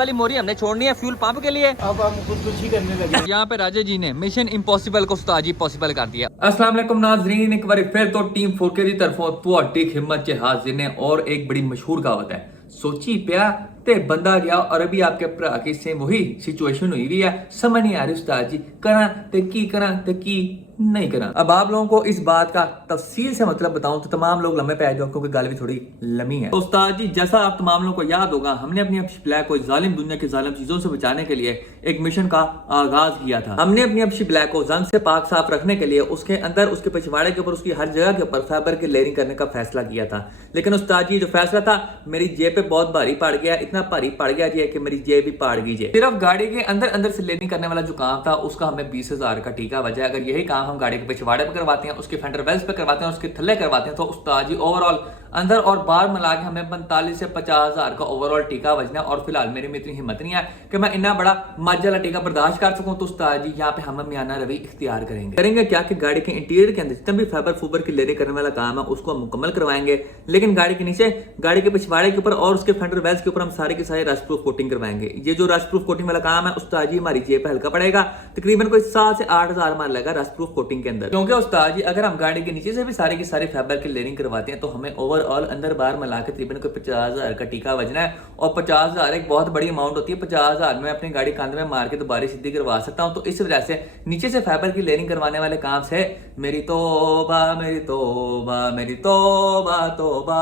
वाली मोरी हमने छोड़नी है फ्यूल पंप के लिए। अब हम खुदकुशी करने लगे। यहाँ पे राजे जी ने मिशन इम्पॉसिबल को उस्ताद जी पॉसिबल कर दिया। अस्सलाम वालेकुम नाज़रीन, एक बार फिर तो टीम 4K की तरफों तुहाडी खिदमत च हाजिर ने और एक बड़ी मशहूर कहावत है, सोची पिया ते बंदा गया। और अभी आपके भरा की सेम वही सिचुएशन हुई हुई है, समझ नहीं आ रही उस्ताद जी करा ते की नहीं करा। अब आप लोगों को इस बात का तफसील से मतलब बताऊं तो तमाम लोग लम्बे पे आ जाओ क्योंकि गाल भी थोड़ी लम्बी है। तो उस्ताद जी जैसा आप तमाम लोगों को याद होगा, हमने अपनी ब्लैक को जालिम दुनिया के जालिम चीजों से बचाने के लिए एक मिशन का आगाज किया था। हमने अपनी अपशी ब्लैक को जंग से पाक साफ रखने के लिए उसके अंदर, उसके पिछवाड़े के ऊपर, उसकी हर जगह के ऊपर फाइबर की लेयरिंग करने का फैसला किया था। लेकिन उस्ताद जी जो फैसला था मेरी जेब पे बहुत भारी पड़ गया, इतना भारी पड़ गया जी कि मेरी जेब भी पाड़ गई। सिर्फ गाड़ी के अंदर अंदर से लेयरिंग करने वाला जो काम था उसका हमें 20,000 का टीका वजह। अगर यही काम हम गाड़ी के पिछवाड़े पे करवाते हैं, उसके फेंडर वेल्स पे करवाते हैं, उसके थल्ले करवाते हैं, तो उस्ताद जी ओवरऑल अंदर और बाहर मिला के हमें 45 से 50,000 का ओवरऑल टीका बजना। और फिलहाल मेरे में इतनी हिम्मत नहीं है कि मैं इतना बड़ा मज वाला टीका बर्दाश्त कर सकूं। तो उस्ताद जी यहाँ पे हम मियाना रवि इख्तियार करेंगे क्या कि गाड़ी के इंटीरियर के अंदर जितना भी फाइबर फूबर की लेयरिंग करने वाला काम है उसको हम मुकम्मल करवाएंगे, लेकिन गाड़ी के नीचे, गाड़ी के पिछवाड़े के ऊपर और उसके फेंडर वेल्स के ऊपर हम सारे के सारे रस्ट प्रूफ कोटिंग करवाएंगे। ये जो रस्ट प्रूफ कोटिंग वाला काम है उस्ताद जी हमारी जेब पे हल्का पड़ेगा, तकरीबन कोई 7 से 8,000 मार लगेगा रस्ट प्रूफ कोटिंग के अंदर। क्योंकि उस्ताद जी अगर हम गाड़ी के नीचे से भी सारे की सारे फाइबर की लेयरिंग करवाते हैं तो हमें ओवरऑल अंदर बाहर मिला के तकरीबन कोई 50,000 का टीका बजना है। और 50,000 एक बहुत बड़ी अमाउंट होती है। 50,000 में अपनी गाड़ी कांध में मार के दोबारा सीधी करवा सकता हूं। तो इस वजह से नीचे से फाइबर की लेयरिंग करवाने वाले काम से मेरी तौबा मेरी तौबा मेरी तौबा तौबा।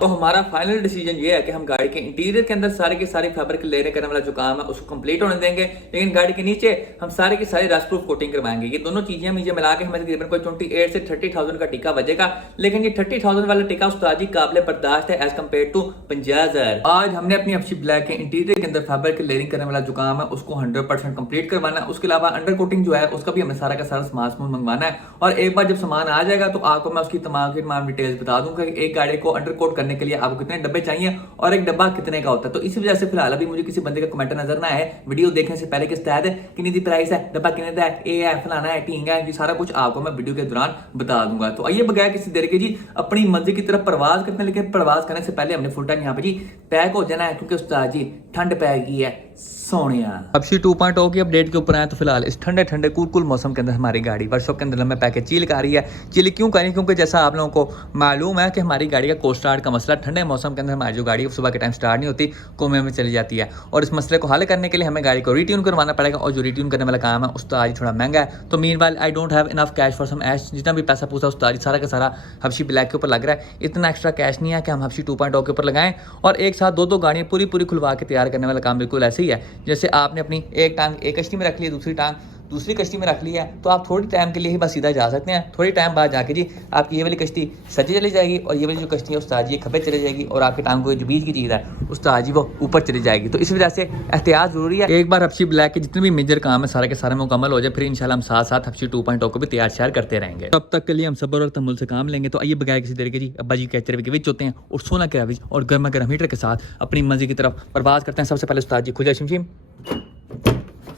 तो हमारा फाइनल डिसीजन ये है कि हम गाड़ी के इंटीरियर के अंदर सारे के सारे फाइबर की लेयरिंग करने वाला जो काम है उसको कंप्लीट होने देंगे, लेकिन गाड़ी के नीचे हम सारे के सारे रस्ट प्रूफ कोटिंग करवाएंगे। ये दोनों चीजें मुझे मिला के हमें तकरीबन कोई 28 से 30,000 का टीका बजेगा, लेकिन ये 30,000 वाला टीका उस्ताद जी काबिल बर्दाश्त है एज कम्पेयर टू 50,000। आज हमने अपनी अपशी ब्लैक के इंटीरियर के अंदर फाइबर की लेयरिंग करने वाला जो काम है उसको 100% कंप्लीट करवाना है। उसके अलावा अंडर कोटिंग जो है उसका भी हमें सारा का सारा सामान मंगवाना है। और एक बार जब सामान आ जाएगा तो आपको मैं उसकी तमाम डिटेल्स बता दूंगा कि एक गाड़ी को अंडर कोट करने के लिए आपको कितने डब्बे चाहिए और एक डब्बा कितने का होता है। तो इस वजह से फिलहाल अभी मुझे किसी बंदे का कमेंट नजर ना आए वीडियो देखने से पहले, किस तहत कितनी दी प्राइस है, डब्बा कितने का है, ए है, फलाना है, टींग है, ये सारा कुछ आपको मैं वीडियो के दौरान बता दूंगा। तो आइए बगैर किसी देर के जी अपनी मंजिल की तरफ परवाज करते हैं, लेकिन परवाज करने से पहले हमने फुल टाइम यहाँ पे जी पैक हो जाना है क्योंकि उस्ताद जी ठंड पै गई है सोनिया। अपशी 2.0 की अपडेट के ऊपर आए तो फिलहाल इस ठंडे ठंडे कूल मौसम के अंदर हमारी गाड़ी वर्कशॉप के अंदर लंबे पैके चील कर रही है। चिल क्यों कर रही है? क्योंकि जैसा आप लोगों को मालूम है कि हमारी गाड़ी का कोल्ड स्टार्ट का मसला, ठंडे मौसम के अंदर हमारी जो गाड़ी सुबह के टाइम स्टार्ट नहीं होती, कोमे में चली जाती है। और इस मसले को हल करने के लिए हमें गाड़ी को रिट्यून करवाना पड़ेगा, और जो रिट्यून करने वाला काम है उस्ताद थोड़ा महंगा है। तो meanwhile I don't have enough cash for some ऐश। जितना भी पैसा पूछा उस्ताद सारा का सारा हबशी ब्लैक के ऊपर लग रहा है। इतना एक्स्ट्रा कैश नहीं है कि हम हबशी 2.0 के ऊपर लगाएं और एक साथ दो गाड़ियाँ पूरी खुलवा के तैयार करने वाला काम बिल्कुल ऐसे ही है जैसे आपने अपनी एक टांग एक कश्ती में रख ली है, दूसरी टांग दूसरी कश्ती में रख ली है, तो आप थोड़ी टाइम के लिए ही बस सीधा जा सकते हैं। थोड़ी टाइम बाद जाके जी आपकी ये वाली कश्ती सज्जे चली जाएगी और ये वाली जो कश्ती है उस्ताद जी खब्बे चली जाएगी और आपके टांग को जो बीच की चीज़ है उस्ताद जी वो ऊपर चली जाएगी। तो इस वजह से एहतियात जरूरी है। एक बार हबशी ब्लैक के जितने भी मेजर काम है सारे के सारे मुकम्मल हो जाए, फिर इंशाल्लाह हम साथ साथ हबशी 2.0 को भी तैयार श्यार करते रहेंगे। तब तक के लिए हम सब्र और तहम्मुल से काम लेंगे। तो आइए बगैर किसी देर के जी अब्बा जी कहते रहे विच होते हैं और सोना के रविज और गर्मा गर्म हीटर के साथ अपनी मंजिल की तरफ परवाज करते हैं। सबसे पहले उस्ताद जी खुजा शिमशिम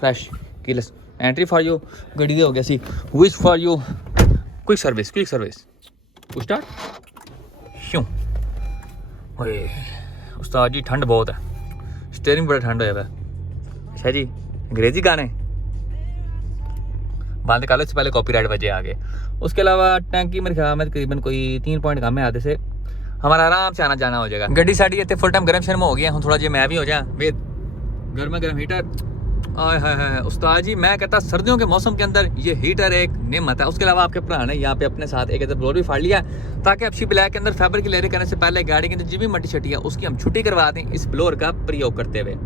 fresh keyless entry for you, गड्डी दे हो गया सी wish for you, quick service start क्यों ओए उस्ताद जी ठंड बहुत है, स्टीयरिंग बड़ा ठंड होया है। अच्छा जी अंग्रेजी गाने बंद कर लो, इससे पहले कॉपीराइट बजे आगे। उसके अलावा टैंकी मेरे ख्याल में तकरीबन कोई 3 पॉइंट कम है, आधे से हमारा आराम से आना जाना हो जाएगा। गड्डी साड़ी इतने फुल टाइम गर्म शर्म हो गया हूँ, थोड़ा जी मैं भी हो जाए वेद गर्मा गर्म हीटर। आय हाय उस्ताद जी मैं कहता सर्दियों के मौसम के अंदर ये हीटर एक नेमत है। उसके अलावा आपके भरा ने यहाँ पे अपने साथ एक ब्लोअर भी फाड़ लिया ताकि अपशी ब्लैक के अंदर फाइबर की लेयरिंग करने से पहले गाड़ी के अंदर जो भी मट्टी शट्टी है उसकी हम छुट्टी करवा दें इस ब्लोअर का प्रयोग करते हुए।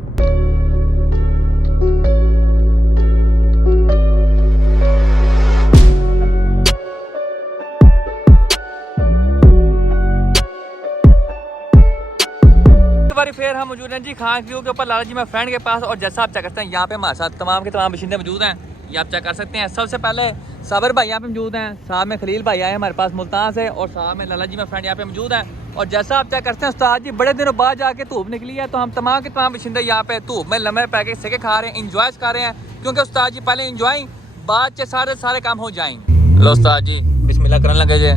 फिर हम मौजूद हैं जी खान व्यू के ऊपर लाला जी मैं फ्रेंड के पास, और जैसा आप चेक करते हैं यहाँ पे हमारे साथ तमाम के तमाम मशीनें मौजूद हैं, ये आप चेक कर सकते हैं। सबसे पहले साबिर भाई यहाँ पे मौजूद हैं, साथ में खलील भाई आए हमारे पास मुल्तान से, और साथ में लाला जी मैं फ्रेंड यहाँ पे मौजूद हैं। और जैसा आप चेक करते हैं उस्ताद जी बड़े दिनों बाद जाके धूप निकली है, तो हम तमाम के तमाम मशीनें यहाँ पे धूप में लम्बे पैके सेके खा रहे हैं, इंजॉय कर रहे हैं, क्योंकि उस्ताद जी पहले इंजॉय बाद से सारे काम हो जाएंगे। लो उस्ताद जी बिस्मिल्लाह करने लगे जे।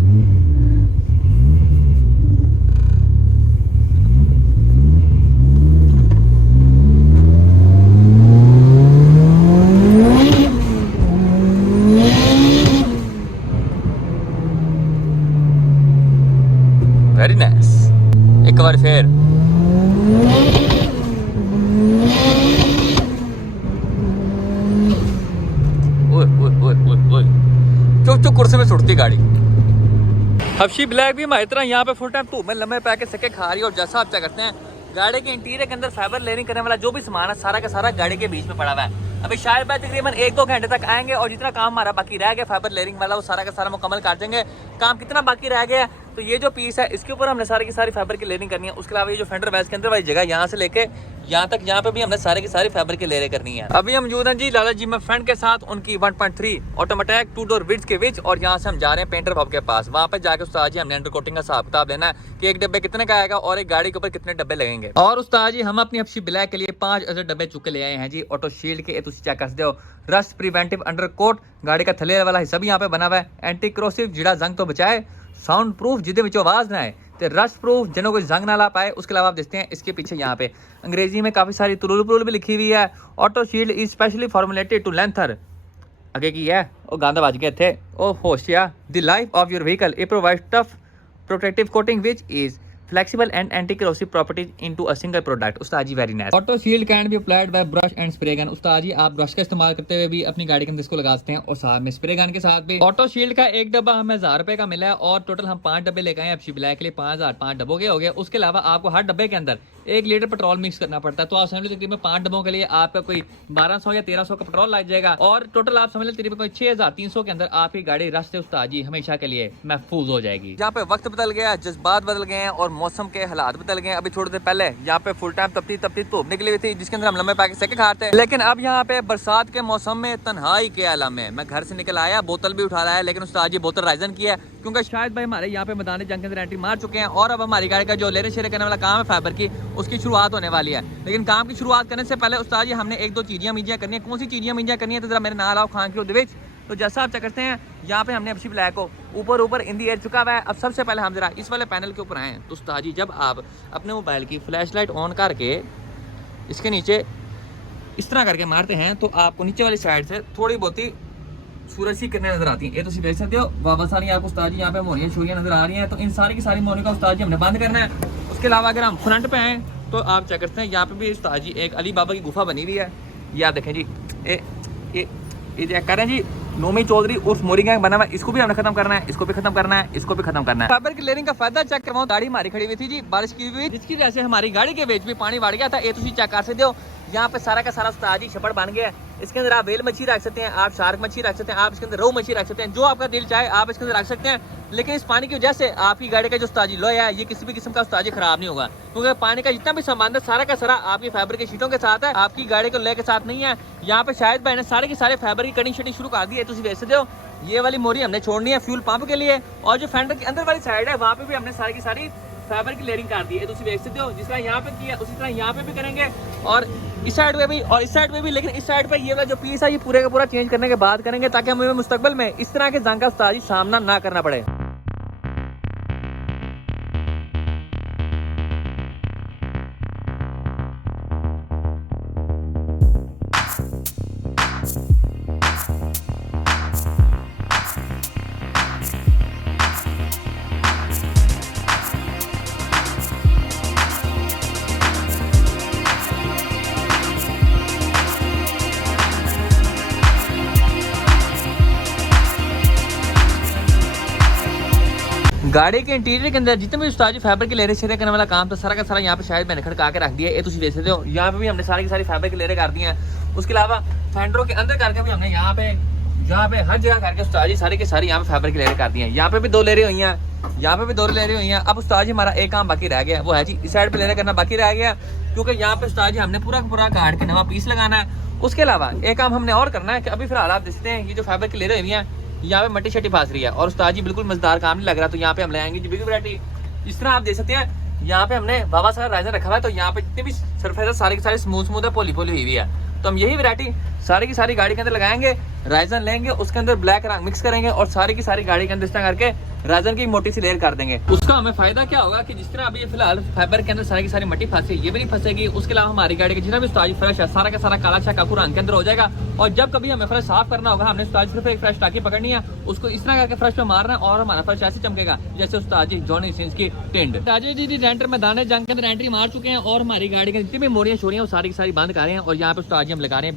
चुप चुप कुर्सी में सुटती गाड़ी। हफ्शी ब्लैक भी हमारी तरह यहाँ पे फुल टाइम धूप में लंबे पैके सके खा रही है। और जैसा आप क्या करते हैं, गाड़ी के इंटीरियर के अंदर फाइबर लेयरिंग करने वाला जो भी सामान है सारा का सारा गाड़ी के बीच में पड़ा हुआ है। अभी शायद भाई तकरीबन 1-2 घंटे तक आएंगे और जितना काम हमारा बाकी रह गया फाइबर लेयरिंग वाला वो सारा का सारा मुकम्मल कर देंगे। काम कितना बाकी रह गया, तो ये जो पीस है इसके ऊपर हमने सारी की सारी फाइबर की लेयरिंग करनी है। उसके अलावा ये जो फेंडर वैस के अंदर वाली जगह यहाँ से लेके यहाँ तक, यहाँ पे भी हमने सारी की सारी फाइबर की लेयरिंग करनी है। अभी हम मौजूद हैं जी लाला जी में फ्रेंड के साथ, उनकी 1.3 ऑटोमेटिक 2 डोर विड्थ के विच। और यहाँ से हम जा रहे हैं पेंटर पब के पास। वहाँ पे जाके उस्ताद जी हमने अंडर कोटिंग का हिसाब किताब लेना है कि एक डब्बे कितने का आएगा और एक गाड़ी के ऊपर कितने डब्बे लगेंगे। और उस्ताद जी हम अपनी हफ्शी ब्लैक के लिए 5 अदर डब्बे चुक के ले आए हैं जी। ऑटो शील्ड के तुम चेक कर दो, रस्ट प्रिवेंटिव अंडर कोट, गाड़ी का थले वाला हिस्सा भी यहाँ पे बना हुआ है, एंटी क्रोसिव जिड़ा जंग तो बचाए, साउंड प्रूफ जिदे विच आवाज ना आए, तो रस्ट प्रूफ जिन्हों कोई जंग ना ला पाए। उसके अलावा आप देखते हैं इसके पीछे यहाँ पे अंग्रेजी में काफ़ी सारी तुरुल भी लिखी हुई है। Auto Shield is specially formulated to lengthen, आगे की है वो गांधा बाज गए थे ओ होशिया the life of your vehicle a provide tough protective coating which is flexible and anti-corrosive properties into a single product। उस्ताद जी very nice. Auto Shield can be applied by brush and spray gun. उस्ताद जी आप brush का इस्तेमाल करते हुए भी अपनी गाड़ी के अंदर इसको लगा सकते हैं और साथ में स्प्रे गन के साथ भी। ऑटो शील्ड का एक डब्बा हमें 1000 रुपए का मिला है और टोटल हम 5 डब्बे लेके आए हफ्शी ब्लैक के लिए 5000 5 डब्बों के हो गए। उसके अलावा आपको हर डब्बे के अंदर 1 लीटर पेट्रोल मिक्स करना पड़ता है। तो आप समझ लो तकरीबन 5 डब्बों के लिए आपका कोई 1200 या 1300 का पेट्रोल लग जाएगा और टोटल आप समझ लो तकरीबन कोई 6300 के अंदर आपकी गाड़ी रास्ते उस्ताद जी हमेशा के लिए महफूज हो जाएगी। यहाँ पे वक्त बदल गया, जज्बात बदल गए हैं और मौसम के हालात बदल गए। अभी थोड़ी देर पहले यहाँ पे फुल टाइम तपती धूप निकली हुई थी जिसके अंदर हम लंबे पैके सेके खाते हैं। लेकिन अब यहाँ पे बरसात के मौसम में तन्हाई के आलम है। मैं घर से निकल आया, बोतल भी उठा लाया, लेकिन उस्ताद जी बोतल राइजन की है क्योंकि शायद भाई हमारे यहाँ पे मैदान जंग के अंदर एंट्री मार चुके हैं और अब हमारी गाड़ी का जो लेरे शेरे करने वाला काम है फाइबर की उसकी शुरुआत होने वाली है। लेकिन काम की शुरुआत करने से पहले उस्ताद जी हमने 1-2 चीज़ें मीजियाँ करनी है। कौन सी चीज़ें मीजियाँ करनी है तो जरा मेरे नाल आओ खान के विच। तो जैसा आप क्या करते हैं, यहाँ पे हमने हफ्शी ब्लैक को ऊपर इन दी एयर चुका हुआ है। अब सबसे पहले हम जरा इस वाले पैनल के ऊपर आए हैं। तो उस्ताद जी जब आप अपने मोबाइल की फ्लैश लाइट ऑन करके इसके नीचे इस तरह करके मारते हैं तो आपको नीचे वाली साइड से थोड़ी बहुत ही सूरज सी किरणें नजर आती हैं। ये तुम देख सकते हो वापस सारी आपको उस्ताद जी यहाँ पे मोहरियाँ शोरियाँ नजर आ रही हैं। तो इन सारी की सारी मोहरियों का उस्ताद जी हमने बंद करना है। उसके अलावा अगर हम फ्रंट पे आए तो आप चेक करते हैं यहाँ पे भी उस्ताद जी एक अली बाबा की गुफा बनी हुई है। ये आप देखें जी, ये चेक करें जी, नोमी चौधरी उर्फ मोरी गैंग बना हुआ है। इसको भी हमने खत्म करना है, इसको भी खत्म करना है, इसको भी खत्म करना है। फाइबर की लेयरिंग का फायदा चेक करवाऊं, गाड़ी हमारी खड़ी हुई थी जी बारिश की हुई, जिसकी वजह से हमारी गाड़ी के बीच भी पानी बढ़ गया था। ये तुम चेक कर सकते हो, यहाँ पे सारा का सारा उस्ताद जी छपड़ बन गया है। इसके अंदर आप वेल मच्छी रख सकते हैं, आप शार्क मच्छी रख सकते हैं, आप इसके अंदर रोहू मच्छी रख सकते हैं, जो आपका दिल चाहे आप इसके अंदर रख सकते हैं। लेकिन इस पानी की वजह से आपकी गाड़ी का जो उस्ताद जी लोहा है ये किसी भी किस्म का उस्ताद जी खराब नहीं होगा क्योंकि पानी का जितना भी सामान है सारा का सारा आपकी फाइबर की शीटों के साथ है, आपकी गाड़ी को लोहे के साथ नहीं है। यहाँ पे शायद भाई ने सारे के सारे फाइबर की कटिंग शटिंग शुरू कर दी है। तुम देख सकते हो ये वाली मोरी हमने छोड़नी है फ्यूल पंप के लिए और जो फेंडर के अंदर वाली साइड है वहाँ पे भी हमने सारी की सारी फाइबर की लेयरिंग कर दी है। तुम देख सकते हो जिस तरह यहाँ पे किया उसी तरह यहाँ पे भी करेंगे और इस साइड पे भी और इस साइड पे भी। लेकिन इस साइड पे ये वाला जो पीस है ये पूरे का पूरा चेंज करने के बाद करेंगे ताकि हमें मुस्तकबिल में इस तरह के जंग का उस्ताद जी सामना ना करना पड़े। गाड़ी के इंटीरियर के अंदर जितने भी उस्ताद जी फाइबर के लेरे शेरे करने वाला काम था सारा का सारा यहाँ पे शायद मैंने खड़का के रख दिया। ये तुम देख सकते हो यहाँ पे भी हमने सारी की सारी फाइबर के लेरे कर दी हैं। उसके अलावा फेंडरों के अंदर करके भी हमने यहाँ पे हर जगह करके उस्ताद जी सारी के सारी यहाँ पे फाइबर के लेरे कर दी हैं। यहाँ पे भी 2 लेरे हुई हैं, यहाँ पे भी 2 लेरे हुई हैं। अब उस्ताद जी हमारा एक काम बाकी रह गया, वो है जी इस साइड पे लेरे करना बाकी रह गया क्योंकि यहाँ पे उस्ताद जी हमने पूरा काट के नवा पीस लगाना है। उसके अलावा एक काम हमने और करना है कि अभी फिलहाल आप देखते हैं ये जो फाइबर की लेरे हुई हैं यहाँ पे मट्टी शट्टी फांस रही है और उस्ताद जी बिल्कुल मजेदार काम नहीं लग रहा। तो यहाँ पे हम ले आएंगे जी बिग वैरायटी। इस तरह आप देख सकते हैं यहाँ पे हमने बाबा सारा राइजर रखा हुआ है। तो यहाँ पे जितने भी सरफेस सारी की सारी स्मूथ है, पोली हुई है। तो हम यही वैरायटी सारी की सारी गाड़ी के अंदर लगाएंगे, राइजन लेंगे, उसके अंदर ब्लैक रंग मिक्स करेंगे और सारी की सारी गाड़ी के अंदर इस तरह करके रेजन की मोटी सी लेयर कर देंगे। उसका हमें फायदा क्या होगा कि जिस तरह अभी फिलहाल फाइबर के अंदर सारी की सारी मट्टी फंसी, ये भी नहीं फंसेगी। उसके अलावा हमारी गाड़ी का जितना भी उस्ताद जी फ्रेश है सारा का सारा काला छक्का रंग के अंदर हो जाएगा। और जब कभी हमें फ्रेश साफ करना होगा, हमने उस्ताद सिर्फ एक फ्रेश टाकी पकड़नी है, उसको इस तरह करके फ्रेश पे मारना है और हमारा फ्रेश ऐसे चमकेगा जैसे उस्ताद जी जॉनी सिंस की टेंट। राजे जी रेंटर मैदान जंग के अंदर एंट्री मार चुके हैं और हमारी गाड़ी के जितनी भी मोड़ियां छोड़ियां वो सारी की सारी बंद कर रहे हैं। और यहाँ पे उस्ताद जी हम लगा रहे हैं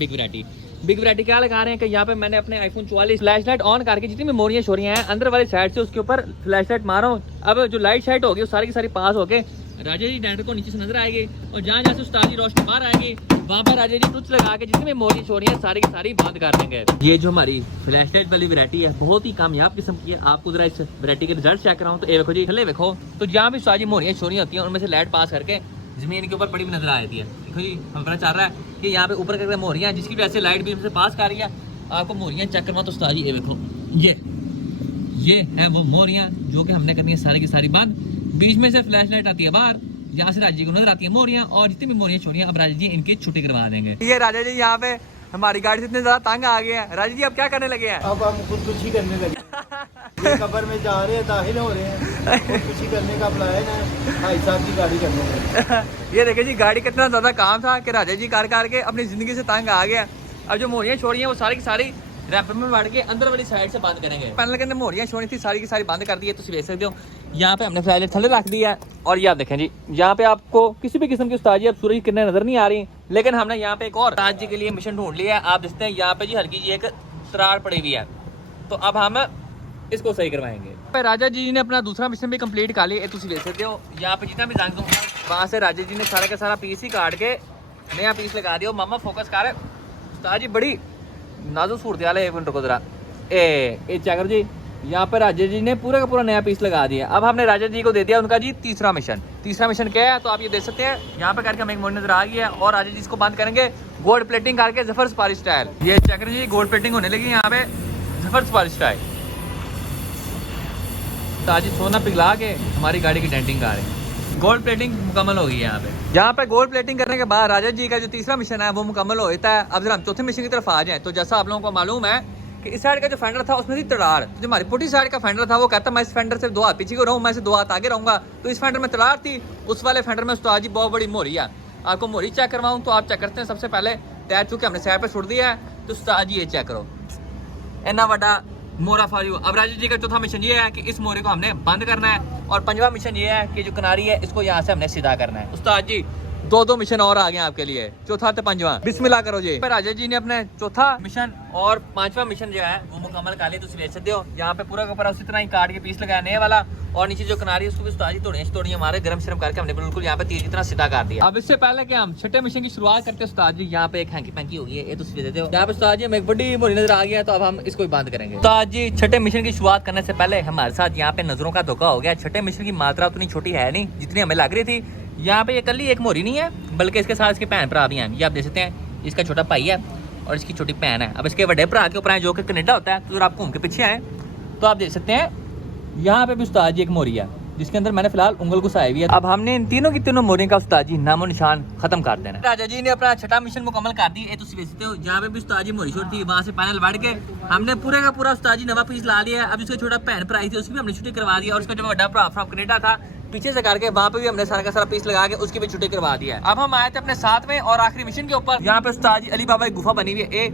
बिग वैरायटी क्या लगा रहे हैं कि यहाँ पे मैंने अपने iPhone 44 फ्लैश लाइट ऑन करके जितनी भी मोड़ियां छोड़ियां हैं अंदर वाली साइड से उसके ऊपर फ्लैश लाइट मारा हूं। अब जो लाइट शाइट होगी वो सारी की सारी पास होके राजा जी डेंटर को नीचे से नजर आएगी और जहाँ जहाँ से उस्ताद जी रोशनी बाहर आएगी वहाँ पर राजा जी टूच लगा के जितनी भी मोड़ियां छोड़ियां सारी की सारी बंद कर देंगे। ये जो हमारी फ्लैश लाइट वाली वैरायटी है बहुत ही कामयाब किस्म की है। आपको जरा इस वैरायटी के रिजल्ट चेक कराऊं तो ये देखो जी, थले देखो तो जहाँ भी उस्ताद जी मोड़ियां छोड़ियां होती हैं उनमें से लाइट पास करके जमीन के ऊपर पड़ी हुई नजर आ जाती है। देखो जी, हमें पता चल रहा है कि यहाँ पे ऊपर करके मोहरियां जिसकी वजह से लाइट भी हमसे पास कर रही है। आपको मोहरियां चेक करवा तो उस्ताद जी ये देखो, ये है वो मोहरियां जो कि हमने करनी है सारी की सारी बंद। बीच में से फ्लैश लाइट आती है बाहर, यहाँ से राजा जी को नजर आती है मोहरियां और जितनी भी मोहरियां छोड़ियां अब राजा जी इनकी छुट्टी करवा देंगे। ये राजा जी यहाँ पे हमारी गाड़ी से इतने ज्यादा तंग आ गए हैं। राजा जी अब क्या करने लगे हैं? अब हम खुदकुशी करने लगे ये कब्र में जा रहे हैं, दाखिल हो रहे हैं, खुदकुशी करने का प्लान है भाई साहब की गाड़ी करने का। ये देखिए जी, गाड़ी कितना ज्यादा काम था कि राजा जी कार के अपनी जिंदगी से तंग आ गया। अब जो मोहरियां छोड़ी हैं वो सारी की सारी रैपर में बढ़ के अंदर वाली साइड से बंद करेंगे। पैनल के अंदर मोहरियां छोड़ी थी सारी की सारी बंद कर दी है, तुम देख सकते हो। यहाँ पे हमने फ्लैश लाइट थल्ले रख दिया है और ये आप देखें जी, यहाँ पे आपको किसी भी किस्म की उस्ताद जी अब सूरज की किरणें नजर नहीं आ रही, लेकिन हमने यहाँ पे एक और उस्ताद जी के लिए मिशन ढूंढ लिया है। आप देखते हैं यहाँ पे जी हल्की जी एक तरार पड़ी हुई है, तो अब हम इसको सही करवाएंगे। राजा जी ने अपना दूसरा मिशन भी कंप्लीट कर लिया, तुम देख सकते हो। यहाँ पे जितना भी जंग दूंगा वहाँ से राजा जी ने सारा का सारा पीस ही काट के नया पीस लगा दिया। मामा फोकस कर, उस्ताद जी बड़ी नाजुक सूरत हाल है, एक मिनट रुको जरा। ए चेक करो जी, यहाँ पर राजा जी ने पूरा का पूरा नया पीस लगा दिया। अब हमने राजा जी को दे दिया उनका जी तीसरा मिशन क्या है, तो आप ये देख सकते हैं यहाँ पे करके हमें एक मोड़ नजर आ गया है और राजा जी इसको बंद करेंगे गोल्ड प्लेटिंग करके जफर सफारी स्टाइल। ये चेक करो जी, गोल्ड प्लेटिंग होने लगी यहाँ पे जफर सफारी स्टाइल। ताजी सोना पिघला के हमारी गाड़ी की डेंटिंग कर रहे हैं। गोल्ड प्लेटिंग मुकम्मल हो गई है यहाँ पे गोल्ड प्लेटिंग करने के बाद राजा जी का जो तीसरा मिशन है वो मुकम्मल हो जाता है। अब जरा हम चौथे मिशन की तरफ आ जाए तो जैसा आप लोगों को मालूम है कि इस साइड का जो फेंडर था उसमें थी तड़ार, जो हमारी पुटी साइड का फेंडर था वो कहता मैं इस फेंडर से 2 हाथ पीछे को रहूँ, मैं से 2 हाथ आगे रहूँगा। तो इस फेंडर में तड़ार थी, उस वाले फेंडर में उस्ताद जी बहुत बड़ी मोहरी है। आपको मोहरी चेक करवाऊँ तो आप चेक करते हैं। सबसे पहले टायर चूँकि हमने साइड पर छोड़ दिया है तो उस्ताद जी ये चेक करो, इतना बड़ा मोरा फारियो। अब राजा जी का चौथा मिशन ये है कि इस मोरे को हमने बंद करना है और 5वां मिशन ये है कि जो किनारी है इसको यहाँ से हमने सीधा करना है। उस्ताद जी 2 मिशन और आ गए आपके लिए, चौथा तो 5वां। बिस्मिल्लाह करो जी। राजा जी ने अपने चौथा मिशन और 5वां मिशन जो है वो मुकम्मल कर लिया, तुम देख सकते हो। यहाँ पे पूरा का पूरा उसी तरह ही काट के पीस लगाया नए वाला और नीचे जो किनारी है उसको भी उस्ताद जी थोड़ी हमारे गरम शरम करके हमने बिल्कुल यहाँ पे तीर की तरह सीधा कर दिया। अब इससे पहले कि हम छठे मिशन की शुरुआत करते हैं उस्ताद जी यहाँ पे एक हैंकी पैंकी होगी है, ये तुम देते हो। यहाँ पे उस्ताद जी हमें एक बड़ी मोरी नजर आ गया, तो अब हम इसको बंद करेंगे। उस्ताद जी छठे मिशन की शुरुआत करने से पहले हमारे साथ यहाँ पे नजरों का धोखा हो गया। छठे मिशन की मात्रा उतनी छोटी है नहीं जितनी हमें लग रही थी। यहाँ पे ये कल ही एक मोरी नहीं है बल्कि इसके साथ इसके भैन भरा भी हैं। ये आप देख सकते हैं, इसका छोटा भाई है और इसकी छोटी बहन है। अब इसके बड़े भरा के ऊपर जो कि कनेडा होता है, तो अगर आप घूम के पीछे आए तो आप देख सकते हैं यहाँ पे भी उस्ताद जी एक मोरी है जिसके अंदर मैंने फिलहाल उंगल घुसाई हुई है। अब हमने इन तीनों की तीनों मोरी का उस्ताद जी नामो निशान खत्म कर देना। राजा जी ने अपना छठा मिशन मुकम्मल कर दी, ये तो देख सकते हो। जहाँ पे भी उस्ताद जी मोरी छोटी थी वहाँ से पैनल बढ़ के हमने पूरे का पूरा उस्ताद जी नवा पीस ला लिया है। अब इसका छोटा बहन भरा थी उसकी भी हमने छुट्टी करवा दी और उसका जो बड़ा भरा फ्रॉम कनेडा था पीछे से करके वहाँ पे भी हमने सारा का सारा पीस लगा के उसकी भी छुट्टी करवा दिया है। अब हम आए थे अपने 7वें और आखिरी मिशन के ऊपर। यहाँ पे उस्ताद जी अली बाबा की गुफा बनी हुई है,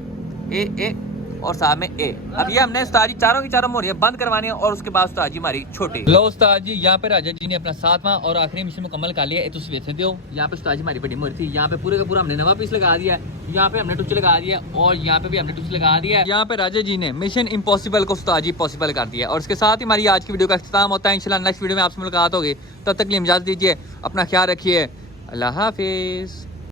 ए और साथ में ए। अब ये हमने उस्ताद जी चारों की चारों मोहरियां बंद करवानी है और उसके बाद उस्ताद जी हमारी छोटी। लो उस्ताद जी, यहाँ पे राजा जी ने अपना 7वां और आखिरी मिशन मुकम्मल कर लिया है, तो देख सकते हो। यहाँ पे उस्ताद जी हमारी बड़ी मोहरी थी, यहाँ पे पूरे का पूरा हमने नवा पीस लगा दिया है। यहाँ पे हमने टुच लगा दिया और यहाँ पे भी हमने टुच लगा दिया है। यहाँ पे राजा जी ने मिशन इम्पॉसिबल को उस्ताद जी पॉसिबल कर दिया और उसके साथ ही हमारी आज की वीडियो का इख्तिताम होता है। इंशाल्लाह नेक्स्ट वीडियो में आपसे मुलाकात होगी, तब तक लिए इजाज़त दीजिए, अपना ख्याल रखिए, अल्लाह हाफिज़।